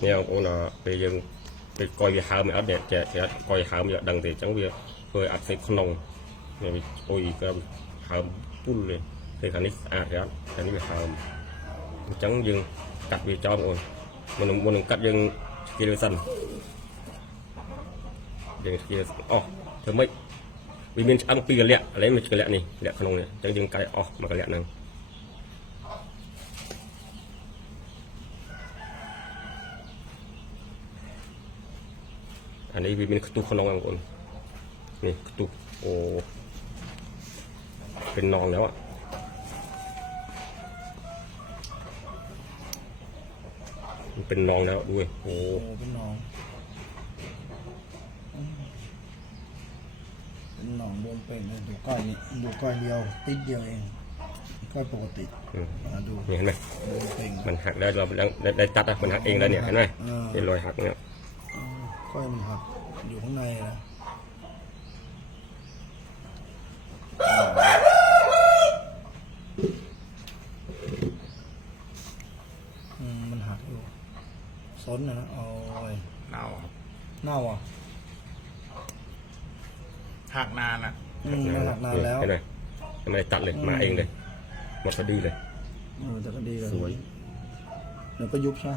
เนี่ยโอ้น่ะไปยังไปกอยหาไม่อัดเด็ดแจะกอยหาไม่ดังแต่จังเวียเคยอัดใส่ขนมเนี่ยโอ้ยก็หาปุ้นเลยเคยคันนี้ครับคันนี้ไปหาจังยังกัดไปจอมโอ้ยมันกัดยังกิเลสันยังกิเลสอ๋อเธอไม่วิมินอังปีกันเละอะไรมันกันเละนี่เละขนมเนี่ยจังยังไกลอ๋อมากันเละนึงอันนี้วิมินกระตุกขนมอ่ะคนนี่กระตุกโอ้เป็นนองแล้วอ่ะมันเป็นนองแล้วด้วยโอ้เป็นนองเป็นนองบวมเป็นดูก้อยนี่ดูก้อยเดียวติดเดียวเองก้อยปกติดูเห็นไหมมันหักได้เราได้ตัดอ่ะมันหักเองแล้วเนี่ยเห็นไหมเป็นรอยหักเนี่ยก้อยมันหักอยู่ข้างในนะมันหักอยู่ซ้นนะเอาเน่าครับเน่าอ่ะหักนานอ่ะมันหักนานแล้วเห็นไหมไม่ได้ตัดเลยมาเองเลยหมดสะดือเลยแต่ก็ดีเลยสวยเดี๋ยวก็ยุบใช่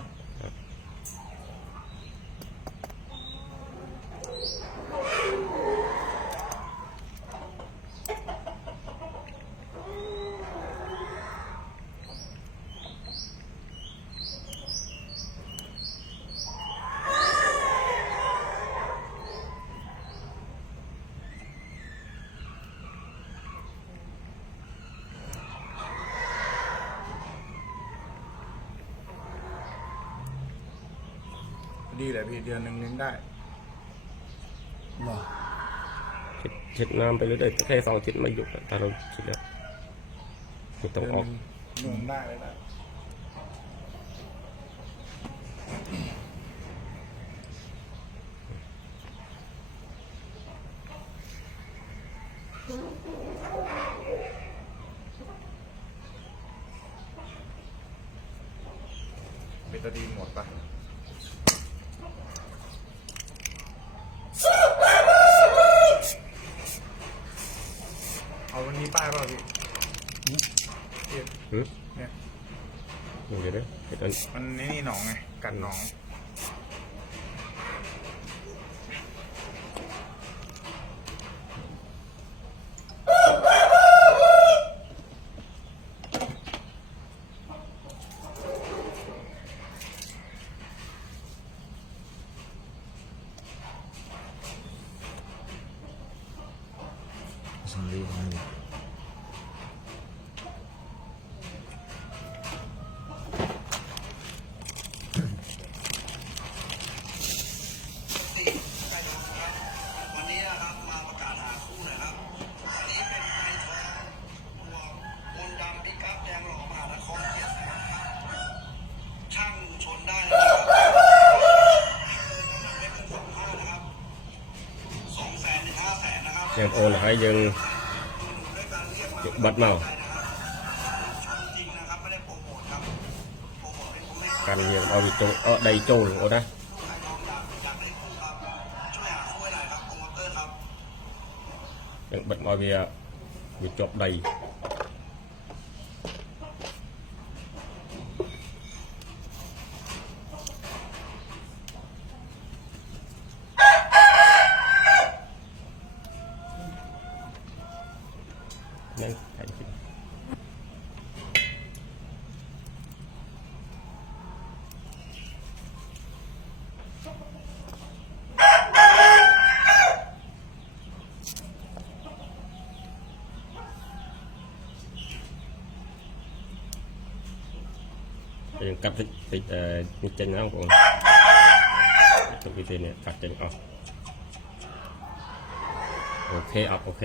ดีเลยพี่เดือนหนึ่งเลี้ยงได้เช็ดน้ำไปเรื่อยๆแค่2 อาทิตย์ไม่หยุดแต่เราคิดแล้วไม่ต้องออกเลี้ยงได้เลยนะเบตาดีนหมดปะเอาวันนี้ป้ายเปล่าพี่เนี่ยเดี๋ยวมันนี่หนองไงกัดหนองsorry ยังโอนให้ยังบัดเมาการเรียนเอาไปตรงđầyโจลโอ้นะยังบัดมาvềจบđầy nên thành cái cặp thịt chân nó còn trong cái này cặp chân ok ok